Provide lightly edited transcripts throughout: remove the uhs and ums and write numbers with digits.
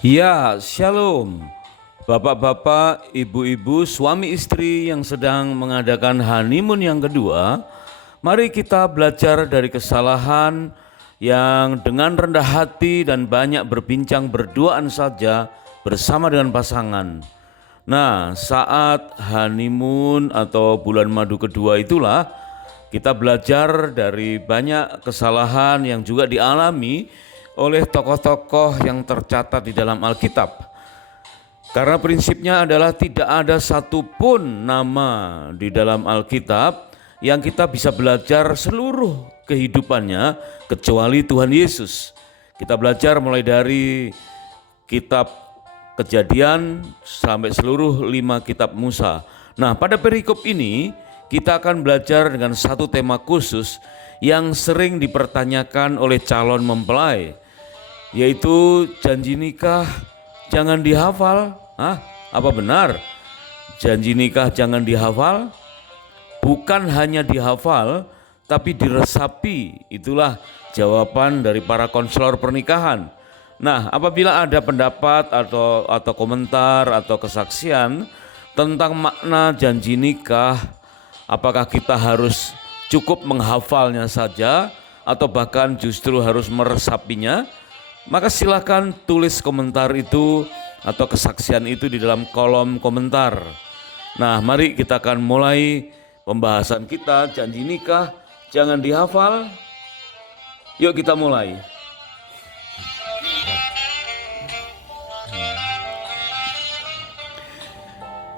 Ya, shalom. Bapak-bapak, ibu-ibu, suami istri yang sedang mengadakan honeymoon yang kedua, mari kita belajar dari kesalahan yang dengan rendah hati dan banyak berbincang berduaan saja bersama dengan pasangan. Nah, saat honeymoon atau bulan madu kedua itulah kita belajar dari banyak kesalahan yang juga dialami oleh tokoh-tokoh yang tercatat di dalam Alkitab. Karena prinsipnya adalah tidak ada satupun nama di dalam Alkitab yang kita bisa belajar seluruh kehidupannya kecuali Tuhan Yesus. Kita belajar mulai dari kitab Kejadian sampai seluruh 5 kitab Musa. Nah, pada perikop ini kita akan belajar dengan satu tema khusus yang sering dipertanyakan oleh calon mempelai, yaitu janji nikah jangan dihafal. Apa benar janji nikah jangan dihafal? Bukan hanya dihafal, tapi diresapi. Itulah jawaban dari para konselor pernikahan. Nah, apabila ada pendapat atau komentar atau kesaksian tentang makna janji nikah, apakah kita harus cukup menghafalnya saja atau bahkan justru harus meresapinya? Maka silakan tulis komentar itu atau kesaksian itu di dalam kolom komentar. Nah, mari kita akan mulai pembahasan kita janji nikah jangan dihafal. Yuk kita mulai.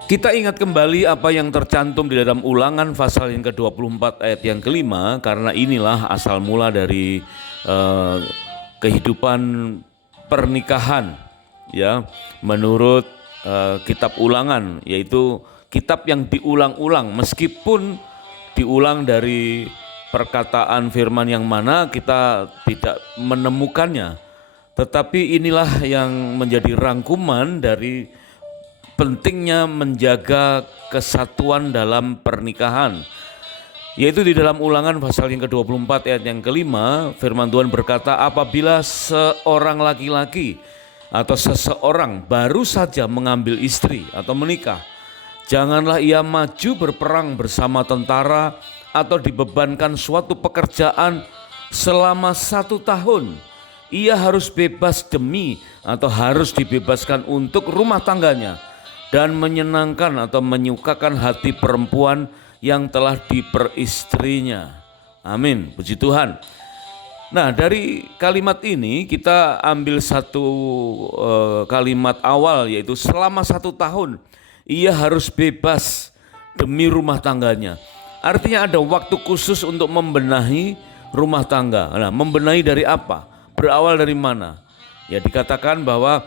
Kita ingat kembali apa yang tercantum di dalam Ulangan pasal yang ke-24 ayat yang kelima, karena inilah asal mula dari kehidupan pernikahan ya menurut kitab Ulangan, yaitu kitab yang diulang-ulang meskipun diulang dari perkataan firman yang mana kita tidak menemukannya, tetapi inilah yang menjadi rangkuman dari pentingnya menjaga kesatuan dalam pernikahan, yaitu di dalam Ulangan pasal yang ke-24 ayat yang kelima, firman Tuhan berkata, apabila seorang laki-laki atau seseorang baru saja mengambil istri atau menikah, janganlah ia maju berperang bersama tentara atau dibebankan suatu pekerjaan selama 1 tahun. Ia harus bebas demi atau harus dibebaskan untuk rumah tangganya dan menyenangkan atau menyukakan hati perempuan yang telah diperistrinya. Amin, puji Tuhan. Nah, dari kalimat ini kita ambil satu kalimat awal, yaitu selama 1 tahun ia harus bebas demi rumah tangganya. Artinya ada waktu khusus untuk membenahi rumah tangga. Nah, membenahi dari apa? Berawal dari mana? Ya, dikatakan bahwa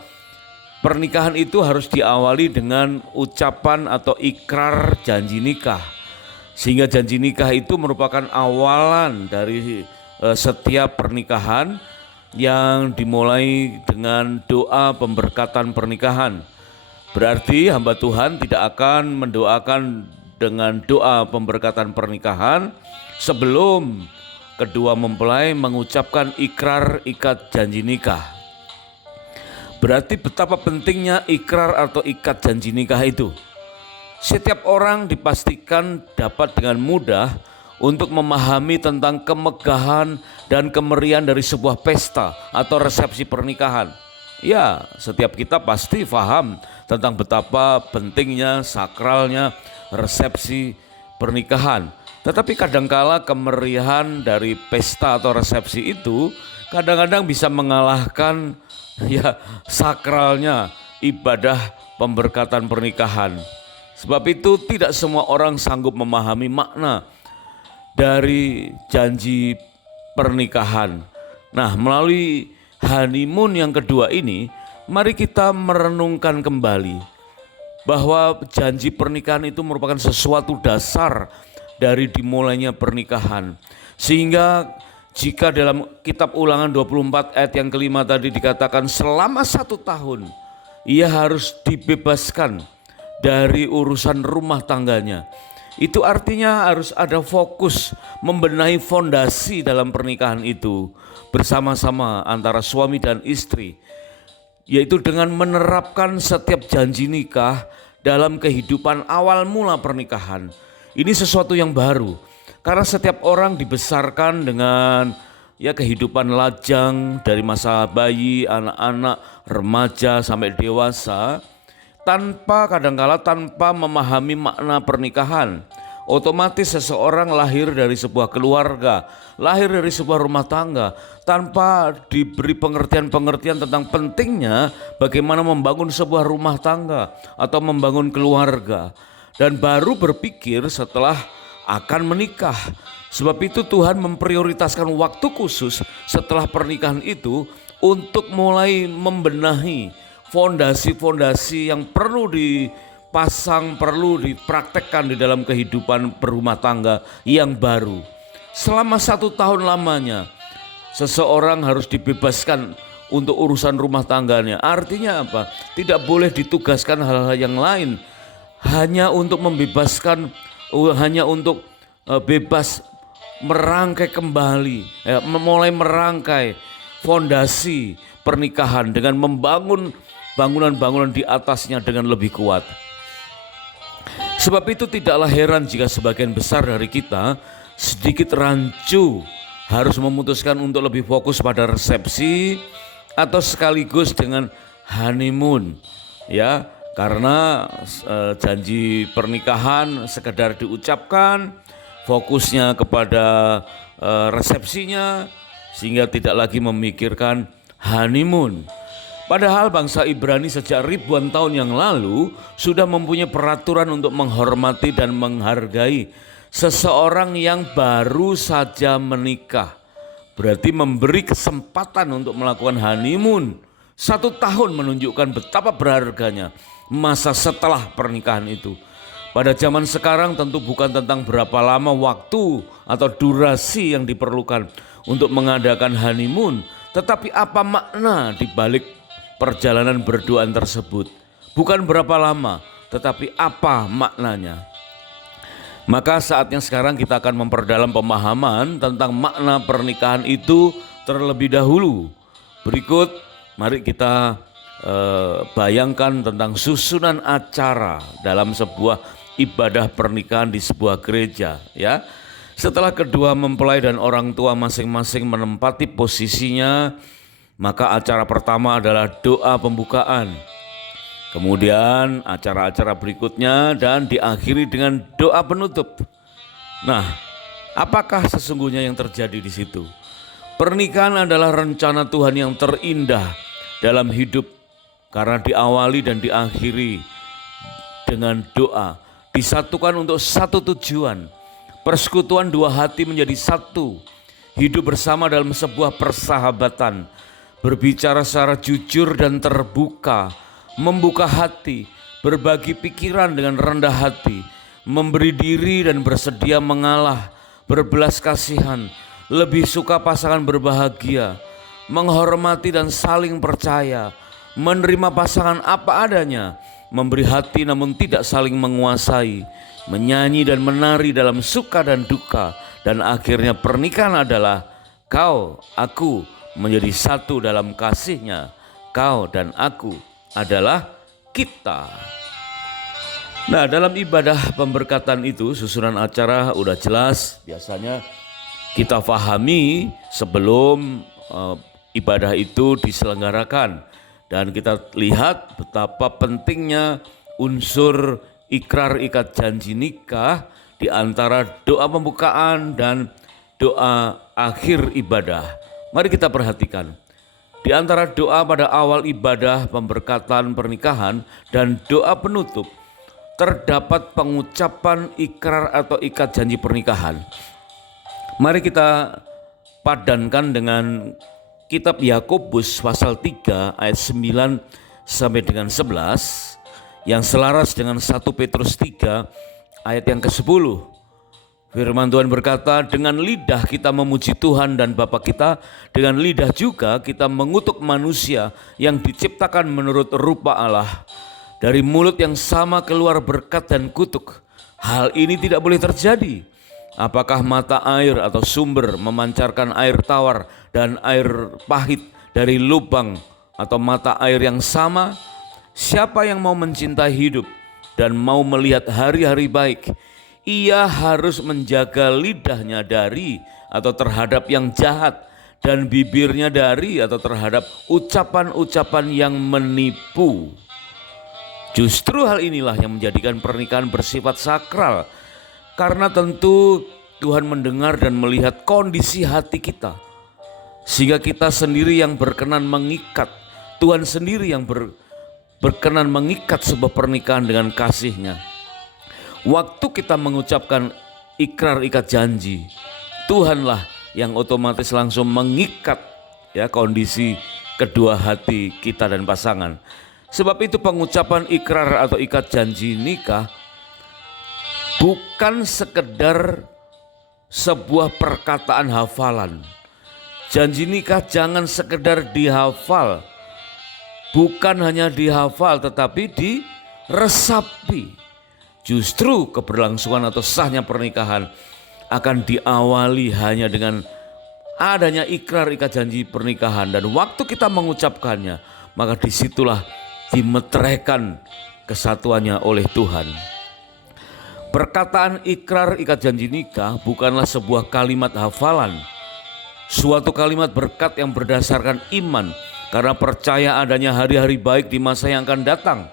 pernikahan itu harus diawali dengan ucapan atau ikrar janji nikah. Sehingga janji nikah itu merupakan awalan dari setiap pernikahan yang dimulai dengan doa pemberkatan pernikahan. Berarti hamba Tuhan tidak akan mendoakan dengan doa pemberkatan pernikahan sebelum kedua mempelai mengucapkan ikrar ikat janji nikah. Berarti betapa pentingnya ikrar atau ikat janji nikah itu. Setiap orang dipastikan dapat dengan mudah untuk memahami tentang kemegahan dan kemeriahan dari sebuah pesta atau resepsi pernikahan. Ya, setiap kita pasti paham tentang betapa pentingnya, sakralnya resepsi pernikahan. Tetapi kadangkala kemeriahan dari pesta atau resepsi itu kadang-kadang bisa mengalahkan ya sakralnya ibadah pemberkatan pernikahan. Sebab itu tidak semua orang sanggup memahami makna dari janji pernikahan. Nah, melalui honeymoon yang kedua ini, mari kita merenungkan kembali bahwa janji pernikahan itu merupakan sesuatu dasar dari dimulainya pernikahan. Sehingga jika dalam kitab Ulangan 24 ayat yang kelima tadi dikatakan selama 1 tahun ia harus dibebaskan dari urusan rumah tangganya. Itu artinya harus ada fokus membenahi fondasi dalam pernikahan itu bersama-sama antara suami dan istri. yaitu dengan menerapkan setiap janji nikah dalam kehidupan awal mula pernikahan. Ini sesuatu yang baru, karena setiap orang dibesarkan dengan kehidupan lajang dari masa bayi, anak-anak, remaja sampai dewasa, kadangkala tanpa memahami makna pernikahan. Otomatis seseorang lahir dari sebuah keluarga, lahir dari sebuah rumah tangga, tanpa diberi pengertian-pengertian tentang pentingnya bagaimana membangun sebuah rumah tangga atau membangun keluarga. Dan baru berpikir setelah akan menikah. Sebab itu Tuhan memprioritaskan waktu khusus setelah pernikahan itu untuk mulai membenahi fondasi-fondasi yang perlu dipasang, perlu dipraktekkan di dalam kehidupan berumah tangga yang baru. Selama 1 tahun lamanya seseorang harus dibebaskan untuk urusan rumah tangganya. Artinya apa? Tidak boleh ditugaskan hal-hal yang lain, hanya untuk membebaskan, hanya untuk bebas merangkai kembali, mulai merangkai fondasi pernikahan dengan membangun bangunan-bangunan di atasnya dengan lebih kuat. Sebab itu tidaklah heran jika sebagian besar dari kita sedikit rancu harus memutuskan untuk lebih fokus pada resepsi atau sekaligus dengan honeymoon, karena janji pernikahan sekedar diucapkan, fokusnya kepada resepsinya, sehingga tidak lagi memikirkan honeymoon. Padahal bangsa Ibrani sejak ribuan tahun yang lalu sudah mempunyai peraturan untuk menghormati dan menghargai seseorang yang baru saja menikah. Berarti memberi kesempatan untuk melakukan honeymoon. 1 tahun menunjukkan betapa berharganya masa setelah pernikahan itu. Pada zaman sekarang tentu bukan tentang berapa lama waktu atau durasi yang diperlukan untuk mengadakan honeymoon, tetapi apa makna di balik perjalanan berduaan tersebut. Bukan berapa lama, tetapi apa maknanya. Maka saatnya sekarang kita akan memperdalam pemahaman tentang makna pernikahan itu terlebih dahulu. Berikut mari kita bayangkan tentang susunan acara dalam sebuah ibadah pernikahan di sebuah gereja, Setelah kedua mempelai dan orang tua masing-masing menempati posisinya, maka acara pertama adalah doa pembukaan. Kemudian acara-acara berikutnya dan diakhiri dengan doa penutup. Nah, apakah sesungguhnya yang terjadi di situ? Pernikahan adalah rencana Tuhan yang terindah dalam hidup karena diawali dan diakhiri dengan doa. Disatukan untuk satu tujuan, persekutuan dua hati menjadi satu, hidup bersama dalam sebuah persahabatan, berbicara secara jujur dan terbuka, membuka hati, berbagi pikiran dengan rendah hati, memberi diri dan bersedia mengalah, berbelas kasihan, lebih suka pasangan berbahagia, menghormati dan saling percaya, menerima pasangan apa adanya, memberi hati namun tidak saling menguasai, menyanyi dan menari dalam suka dan duka, dan akhirnya pernikahan adalah kau, aku menjadi satu dalam kasihnya. Kau dan aku adalah kita. Nah, dalam ibadah pemberkatan itu susunan acara udah jelas, biasanya kita pahami sebelum ibadah itu diselenggarakan. Dan kita lihat betapa pentingnya unsur ikrar ikat janji nikah di antara doa pembukaan dan doa akhir ibadah. Mari kita perhatikan. Di antara doa pada awal ibadah pemberkatan pernikahan dan doa penutup terdapat pengucapan ikrar atau ikat janji pernikahan. Mari kita padankan dengan Kitab Yakobus pasal 3 ayat 9 sampai dengan 11 yang selaras dengan 1 Petrus 3 ayat yang ke-10. Firman Tuhan berkata, dengan lidah kita memuji Tuhan dan Bapa kita, dengan lidah juga kita mengutuk manusia yang diciptakan menurut rupa Allah. Dari mulut yang sama keluar berkat dan kutuk. Hal ini tidak boleh terjadi. Apakah mata air atau sumber memancarkan air tawar dan air pahit dari lubang atau mata air yang sama, siapa yang mau mencintai hidup dan mau melihat hari-hari baik, ia harus menjaga lidahnya dari atau terhadap yang jahat, dan bibirnya dari atau terhadap ucapan-ucapan yang menipu. Justru hal inilah yang menjadikan pernikahan bersifat sakral, karena tentu Tuhan mendengar dan melihat kondisi hati kita, sehingga kita sendiri yang berkenan mengikat, Tuhan sendiri yang berkenan mengikat sebuah pernikahan dengan kasih-Nya. Waktu kita mengucapkan ikrar ikat janji, Tuhanlah yang otomatis langsung mengikat kondisi kedua hati kita dan pasangan. Sebab itu pengucapan ikrar atau ikat janji nikah bukan sekedar sebuah perkataan hafalan. Janji nikah jangan sekedar dihafal, bukan hanya dihafal tetapi diresapi. Justru keberlangsungan atau sahnya pernikahan akan diawali hanya dengan adanya ikrar ikat janji pernikahan, dan waktu kita mengucapkannya, maka disitulah dimeteraikan kesatuannya oleh Tuhan. Perkataan ikrar ikat janji nikah bukanlah sebuah kalimat hafalan, suatu kalimat berkat yang berdasarkan iman karena percaya adanya hari-hari baik di masa yang akan datang.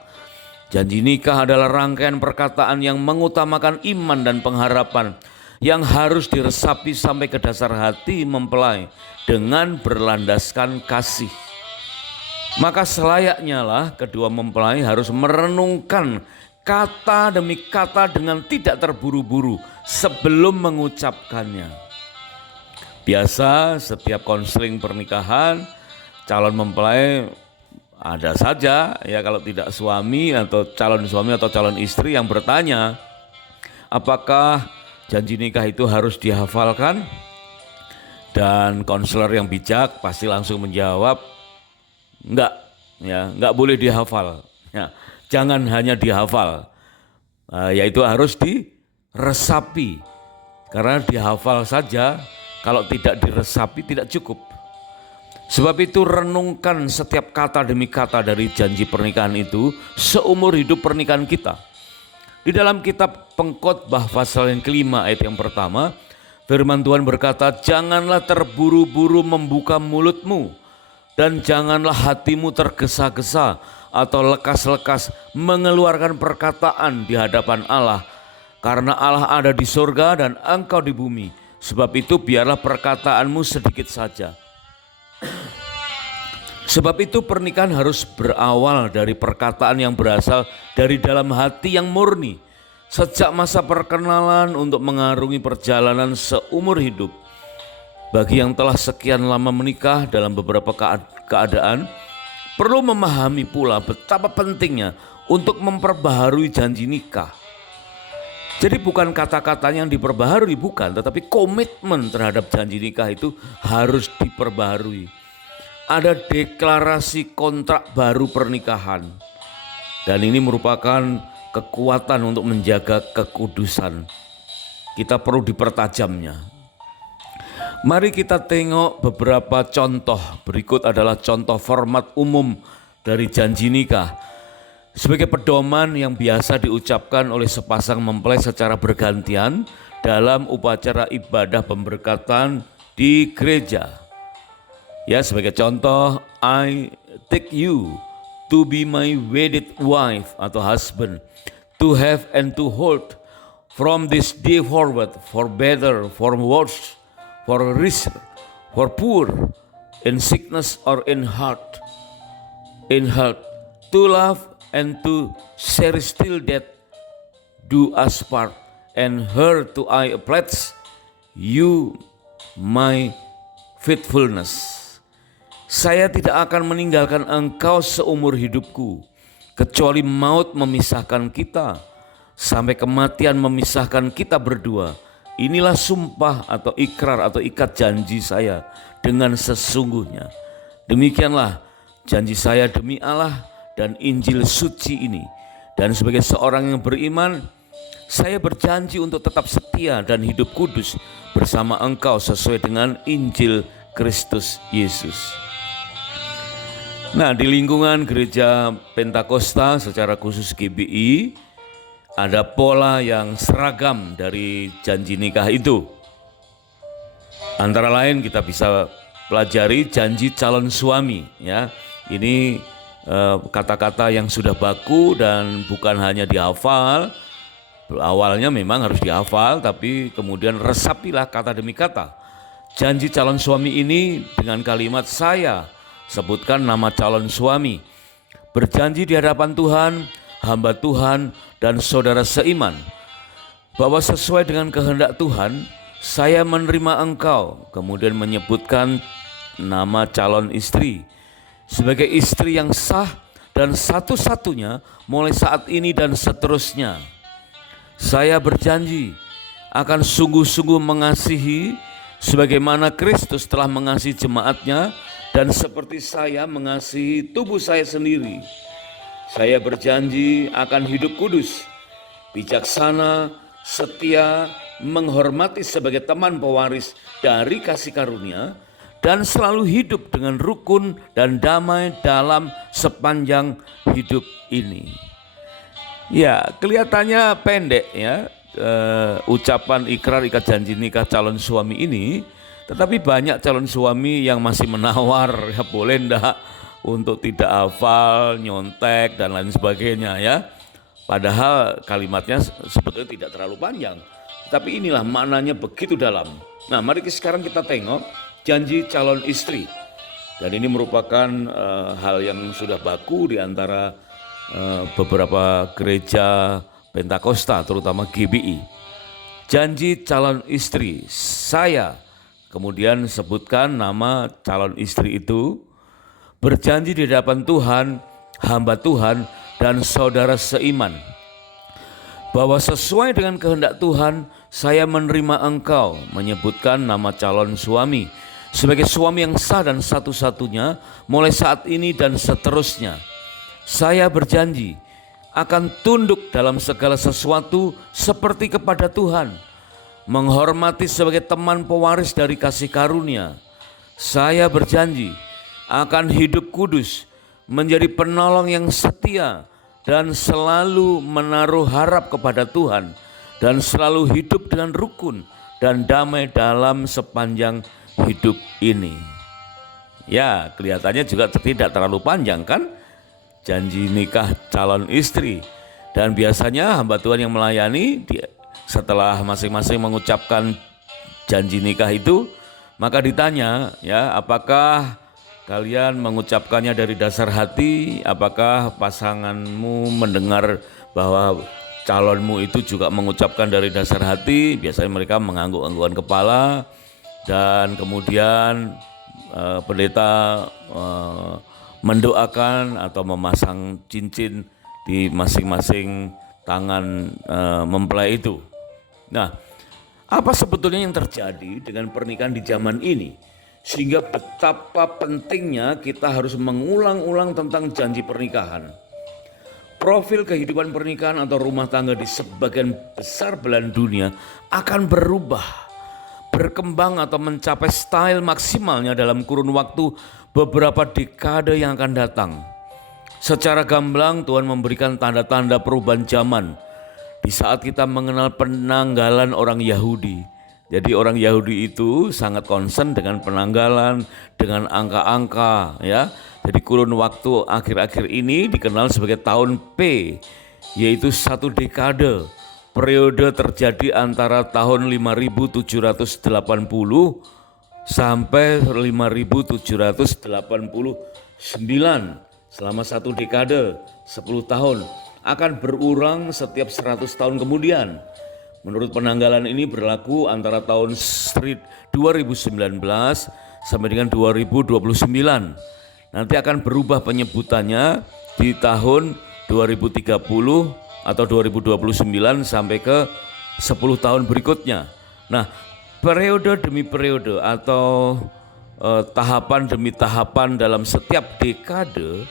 Janji nikah adalah rangkaian perkataan yang mengutamakan iman dan pengharapan yang harus diresapi sampai ke dasar hati mempelai dengan berlandaskan kasih. Maka selayaknya lah kedua mempelai harus merenungkan kata demi kata dengan tidak terburu-buru sebelum mengucapkannya. Biasa setiap konseling pernikahan, calon mempelai ada saja kalau tidak suami atau calon istri yang bertanya, apakah janji nikah itu harus dihafalkan? Dan konselor yang bijak pasti langsung menjawab, enggak boleh dihafal. Jangan hanya dihafal, yaitu harus diresapi. Karena dihafal saja, kalau tidak diresapi tidak cukup. Sebab itu renungkan setiap kata demi kata dari janji pernikahan itu seumur hidup pernikahan kita. Di dalam kitab Pengkhotbah pasal yang kelima ayat yang pertama, firman Tuhan berkata, janganlah terburu-buru membuka mulutmu, dan janganlah hatimu tergesa-gesa atau lekas-lekas mengeluarkan perkataan di hadapan Allah, karena Allah ada di surga dan engkau di bumi. Sebab itu biarlah perkataanmu sedikit saja. Sebab itu pernikahan harus berawal dari perkataan yang berasal dari dalam hati yang murni, sejak masa perkenalan untuk mengarungi perjalanan seumur hidup. Bagi yang telah sekian lama menikah dalam beberapa keadaan, perlu memahami pula betapa pentingnya untuk memperbaharui janji nikah. Jadi bukan kata-katanya yang diperbaharui, bukan, tetapi komitmen terhadap janji nikah itu harus diperbaharui. Ada deklarasi kontrak baru pernikahan, dan ini merupakan kekuatan untuk menjaga kekudusan. Kita perlu dipertajamnya. Mari kita tengok beberapa contoh. Berikut adalah contoh format umum dari janji nikah sebagai pedoman yang biasa diucapkan oleh sepasang mempelai secara bergantian dalam upacara ibadah pemberkatan di gereja. Sebagai contoh, I take you to be my wedded wife atau husband, to have and to hold from this day forward, for better, for worse, for rich, for poor, in sickness or in health, to love and to cherish till death do us part, and her to I pledge you my faithfulness. Saya tidak akan meninggalkan engkau seumur hidupku, kecuali maut memisahkan kita, sampai kematian memisahkan kita berdua. Inilah sumpah atau ikrar atau ikat janji saya dengan sesungguhnya. Demikianlah janji saya demi Allah dan Injil suci ini. Dan sebagai seorang yang beriman, saya berjanji untuk tetap setia dan hidup kudus bersama engkau sesuai dengan Injil Kristus Yesus. Nah, di lingkungan gereja Pentakosta secara khusus GBI ada pola yang seragam dari janji nikah itu. Antara lain kita bisa pelajari janji calon suami, ya. Ini kata-kata yang sudah baku dan bukan hanya dihafal. Awalnya memang harus dihafal, tapi kemudian resapilah kata demi kata. Janji calon suami ini dengan kalimat saya sebutkan nama calon suami, berjanji di hadapan Tuhan, hamba Tuhan, dan saudara seiman, bahwa sesuai dengan kehendak Tuhan, saya menerima engkau. Kemudian menyebutkan nama calon istri sebagai istri yang sah dan satu-satunya mulai saat ini dan seterusnya. Saya berjanji akan sungguh-sungguh mengasihi sebagaimana Kristus telah mengasihi jemaatnya, dan seperti saya mengasihi tubuh saya sendiri. Saya berjanji akan hidup kudus, bijaksana, setia, menghormati sebagai teman pewaris dari kasih karunia, dan selalu hidup dengan rukun dan damai dalam sepanjang hidup ini. Ya, kelihatannya pendek ya, ucapan ikrar ikat janji nikah calon suami ini. Tetapi banyak calon suami yang masih menawar, ya boleh enggak untuk tidak hafal, nyontek dan lain sebagainya ya. Padahal kalimatnya sebetulnya tidak terlalu panjang. Tapi inilah maknanya begitu dalam. Nah, mari sekarang kita tengok janji calon istri. Dan ini merupakan hal yang sudah baku di antara beberapa gereja Pentakosta, terutama GBI. Janji calon istri, saya kemudian sebutkan nama calon istri itu, berjanji di hadapan Tuhan, hamba Tuhan, dan saudara seiman, bahwa sesuai dengan kehendak Tuhan, saya menerima engkau. Menyebutkan nama calon suami sebagai suami yang sah dan satu-satunya mulai saat ini dan seterusnya. Saya berjanji akan tunduk dalam segala sesuatu seperti kepada Tuhan, menghormati sebagai teman pewaris dari kasih karunia. Saya berjanji akan hidup kudus, menjadi penolong yang setia, dan selalu menaruh harap kepada Tuhan, dan selalu hidup dengan rukun dan damai dalam sepanjang hidup ini. Ya, kelihatannya juga tidak terlalu panjang kan? Janji nikah calon istri. Dan biasanya hamba Tuhan yang melayani setelah masing-masing mengucapkan janji nikah itu, maka ditanya, ya, apakah kalian mengucapkannya dari dasar hati? Apakah pasanganmu mendengar bahwa calonmu itu juga mengucapkan dari dasar hati? Biasanya mereka mengangguk-anggukan kepala, dan kemudian pendeta mendoakan atau memasang cincin di masing-masing tangan mempelai itu. Nah, apa sebetulnya yang terjadi dengan pernikahan di zaman ini sehingga betapa pentingnya kita harus mengulang-ulang tentang janji pernikahan? Profil kehidupan pernikahan atau rumah tangga di sebagian besar belahan dunia akan berubah, berkembang atau mencapai style maksimalnya dalam kurun waktu beberapa dekade yang akan datang. Secara gamblang Tuhan memberikan tanda-tanda perubahan zaman di saat kita mengenal penanggalan orang Yahudi. Jadi orang Yahudi itu sangat concern dengan penanggalan, dengan angka-angka ya. Jadi kurun waktu akhir-akhir ini dikenal sebagai tahun P, yaitu satu dekade. Periode terjadi antara tahun 5780 sampai 5789. Selama satu dekade, 10 tahun, akan berurang setiap 100 tahun kemudian. Menurut penanggalan ini berlaku antara tahun 2019 sampai dengan 2029. Nanti akan berubah penyebutannya di tahun 2030 atau 2029 sampai ke 10 tahun berikutnya. Nah, periode demi periode atau tahapan demi tahapan dalam setiap dekade,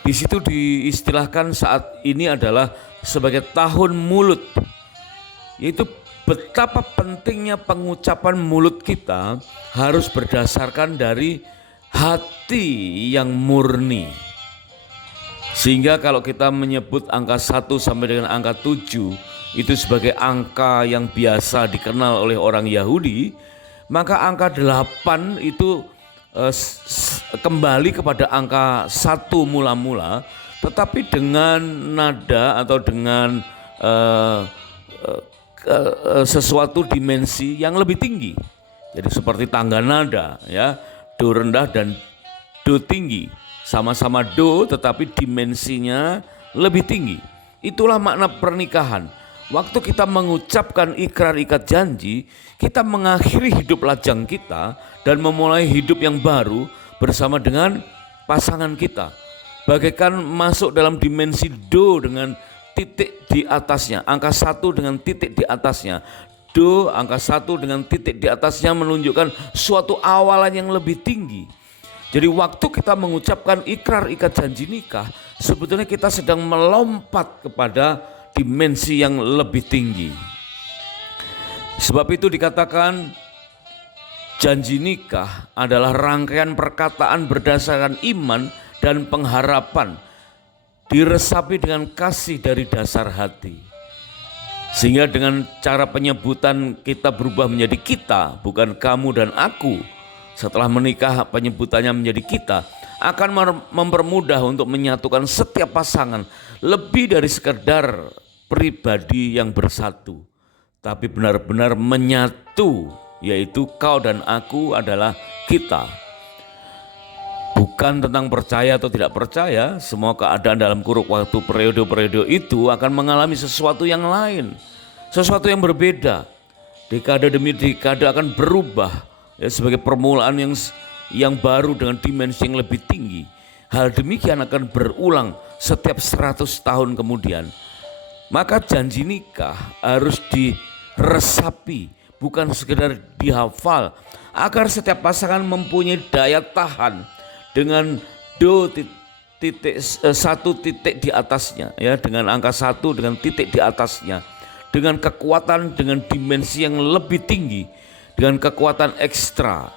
di situ diistilahkan saat ini adalah sebagai tahun mulut. Yaitu betapa pentingnya pengucapan mulut kita harus berdasarkan dari hati yang murni. Sehingga kalau kita menyebut angka 1 sampai dengan angka 7 itu sebagai angka yang biasa dikenal oleh orang Yahudi, maka angka 8 itu kembali kepada angka 1 mula-mula, tetapi dengan nada atau dengan sesuatu dimensi yang lebih tinggi. Jadi seperti tangga nada, ya, do rendah dan do tinggi, sama-sama do tetapi dimensinya lebih tinggi. Itulah makna pernikahan. Waktu kita mengucapkan ikrar ikat janji, kita mengakhiri hidup lajang kita dan memulai hidup yang baru bersama dengan pasangan kita. Bagaikan masuk dalam dimensi do dengan titik di atasnya, angka 1 dengan titik di atasnya. Do, angka 1 dengan titik di atasnya menunjukkan suatu awalan yang lebih tinggi. Jadi waktu kita mengucapkan ikrar ikat janji nikah, sebetulnya kita sedang melompat kepada dimensi yang lebih tinggi. Sebab itu dikatakan janji nikah adalah rangkaian perkataan berdasarkan iman dan pengharapan, diresapi dengan kasih dari dasar hati. Sehingga dengan cara penyebutan kita berubah menjadi kita, bukan kamu dan aku. Setelah menikah penyebutannya menjadi kita, akan mempermudah untuk menyatukan setiap pasangan lebih dari sekedar pribadi yang bersatu, tapi benar-benar menyatu, yaitu kau dan aku adalah kita. Bukan tentang percaya atau tidak percaya, semua keadaan dalam kurun waktu periode-periode itu akan mengalami sesuatu yang lain, sesuatu yang berbeda. Dekade demi dekade akan berubah, ya, sebagai permulaan yang baru dengan dimensi yang lebih tinggi. Hal demikian akan berulang setiap 100 tahun kemudian. Maka janji nikah harus diresapi, bukan sekedar dihafal, agar setiap pasangan mempunyai daya tahan dengan do titik 1 titik di atasnya, ya, dengan angka 1 dengan titik di atasnya, dengan kekuatan, dengan dimensi yang lebih tinggi, dengan kekuatan ekstra.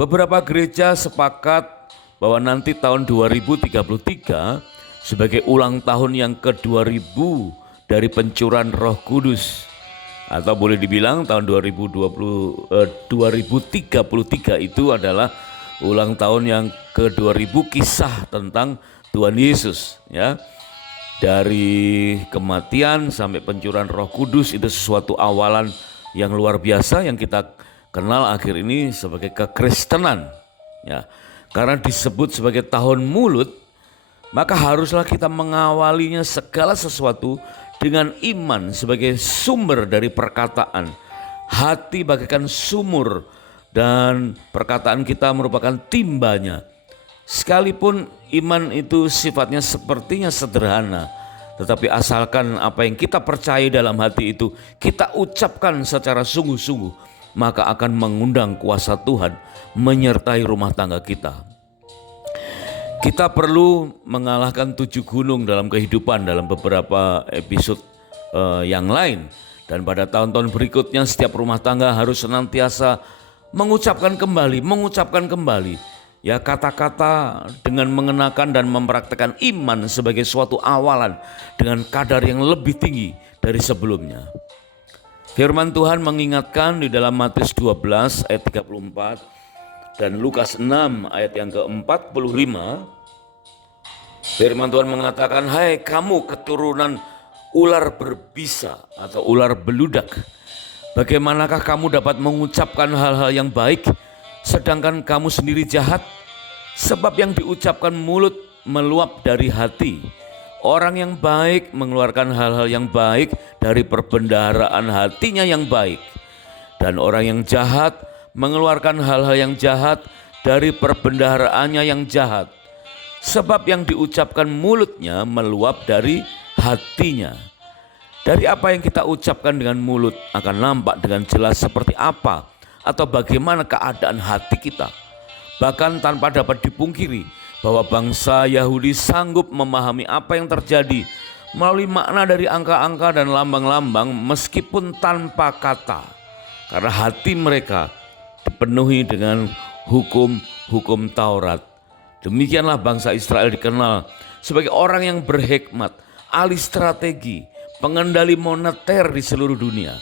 Beberapa gereja sepakat bahwa nanti tahun 2033 sebagai ulang tahun yang ke-2000 dari pencurahan Roh Kudus, atau boleh dibilang tahun 2033 itu adalah ulang tahun yang ke-2000 kisah tentang Tuhan Yesus, ya. Dari kematian sampai pencurahan Roh Kudus itu sesuatu awalan yang luar biasa yang kita kenal akhir ini sebagai kekristenan, ya. Karena disebut sebagai tahun mulut, maka haruslah kita mengawalinya segala sesuatu dengan iman sebagai sumber dari perkataan. Hati bagaikan sumur dan perkataan kita merupakan timbanya. Sekalipun iman itu sifatnya sepertinya sederhana, tetapi asalkan apa yang kita percaya dalam hati itu kita ucapkan secara sungguh-sungguh, maka akan mengundang kuasa Tuhan menyertai rumah tangga kita. Kita perlu mengalahkan 7 gunung dalam kehidupan dalam beberapa episode yang lain. Dan pada tahun-tahun berikutnya setiap rumah tangga harus senantiasa mengucapkan kembali ya, kata-kata dengan mengenakan dan mempraktikkan iman sebagai suatu awalan dengan kadar yang lebih tinggi dari sebelumnya. Firman Tuhan mengingatkan di dalam Matius 12 ayat 34 dan Lukas 6 ayat yang ke-45. Firman Tuhan mengatakan, "Hai kamu keturunan ular berbisa atau ular beludak, bagaimanakah kamu dapat mengucapkan hal-hal yang baik sedangkan kamu sendiri jahat? Sebab yang diucapkan mulut meluap dari hati. Orang yang baik mengeluarkan hal-hal yang baik dari perbendaharaan hatinya yang baik. Dan orang yang jahat mengeluarkan hal-hal yang jahat dari perbendaharaannya yang jahat. Sebab yang diucapkan mulutnya meluap dari hatinya." Dari apa yang kita ucapkan dengan mulut akan nampak dengan jelas seperti apa atau bagaimana keadaan hati kita. Bahkan tanpa dapat dipungkiri bahwa bangsa Yahudi sanggup memahami apa yang terjadi melalui makna dari angka-angka dan lambang-lambang meskipun tanpa kata. Karena hati mereka dipenuhi dengan hukum Taurat. Demikianlah bangsa Israel dikenal sebagai orang yang berhikmat, ahli strategi, pengendali moneter di seluruh dunia.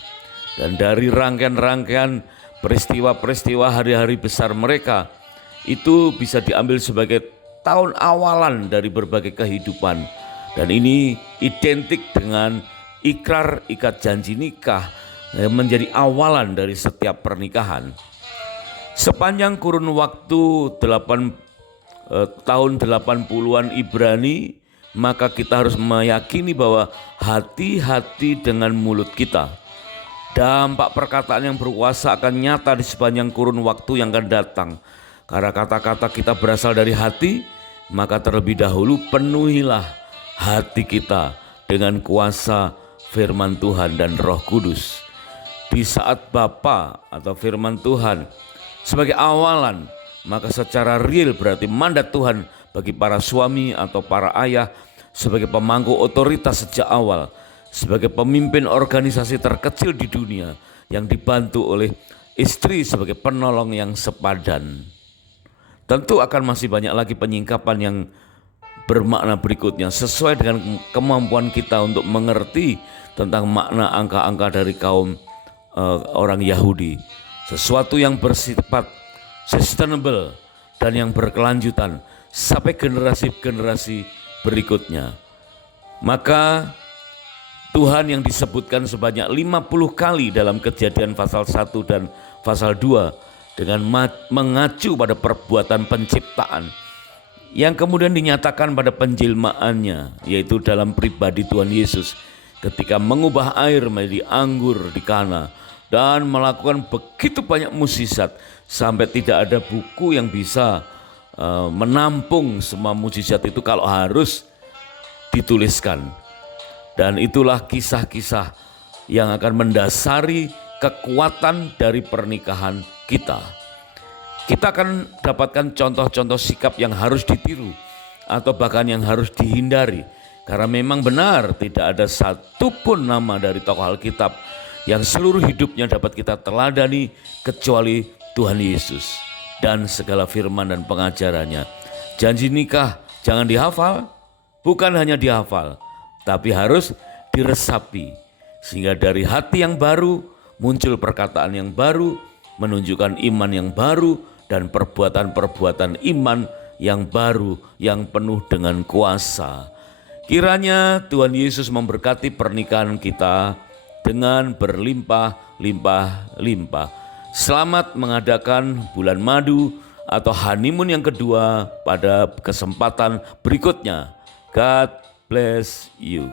Dan dari rangkaian-rangkaian peristiwa-peristiwa hari-hari besar mereka, itu bisa diambil sebagai tahun awalan dari berbagai kehidupan. Dan ini identik dengan ikrar ikat janji nikah menjadi awalan dari setiap pernikahan. Sepanjang kurun waktu tahun 80-an Ibrani, maka kita harus meyakini bahwa hati-hati dengan mulut kita. Dampak perkataan yang berkuasa akan nyata di sepanjang kurun waktu yang akan datang. Karena kata-kata kita berasal dari hati, maka terlebih dahulu penuhilah hati kita dengan kuasa firman Tuhan dan Roh Kudus. Di saat Bapa atau firman Tuhan sebagai awalan, maka secara real berarti mandat Tuhan bagi para suami atau para ayah sebagai pemangku otoritas sejak awal, sebagai pemimpin organisasi terkecil di dunia yang dibantu oleh istri sebagai penolong yang sepadan. Tentu akan masih banyak lagi penyingkapan yang bermakna berikutnya sesuai dengan kemampuan kita untuk mengerti tentang makna angka-angka dari kaum orang Yahudi. Sesuatu yang bersifat sustainable dan yang berkelanjutan sampai generasi-generasi berikutnya. Maka Tuhan yang disebutkan sebanyak 50 kali dalam Kejadian pasal 1 dan pasal 2 dengan mengacu pada perbuatan penciptaan yang kemudian dinyatakan pada penjelmaannya, yaitu dalam pribadi Tuhan Yesus ketika mengubah air menjadi anggur di Kana dan melakukan begitu banyak mukjizat sampai tidak ada buku yang bisa menampung semua mukjizat itu kalau harus dituliskan. Dan itulah kisah-kisah yang akan mendasari kekuatan dari pernikahan kita. Kita akan dapatkan contoh-contoh sikap yang harus ditiru atau bahkan yang harus dihindari. Karena memang benar tidak ada satupun nama dari tokoh Alkitab yang seluruh hidupnya dapat kita teladani kecuali Tuhan Yesus dan segala firman dan pengajarannya. Janji nikah jangan dihafal, bukan hanya dihafal, tapi harus diresapi. Sehingga dari hati yang baru muncul perkataan yang baru, menunjukkan iman yang baru dan perbuatan-perbuatan iman yang baru yang penuh dengan kuasa. Kiranya Tuhan Yesus memberkati pernikahan kita dengan berlimpah-limpah. Selamat mengadakan bulan madu atau honeymoon yang kedua pada kesempatan berikutnya. God bless you.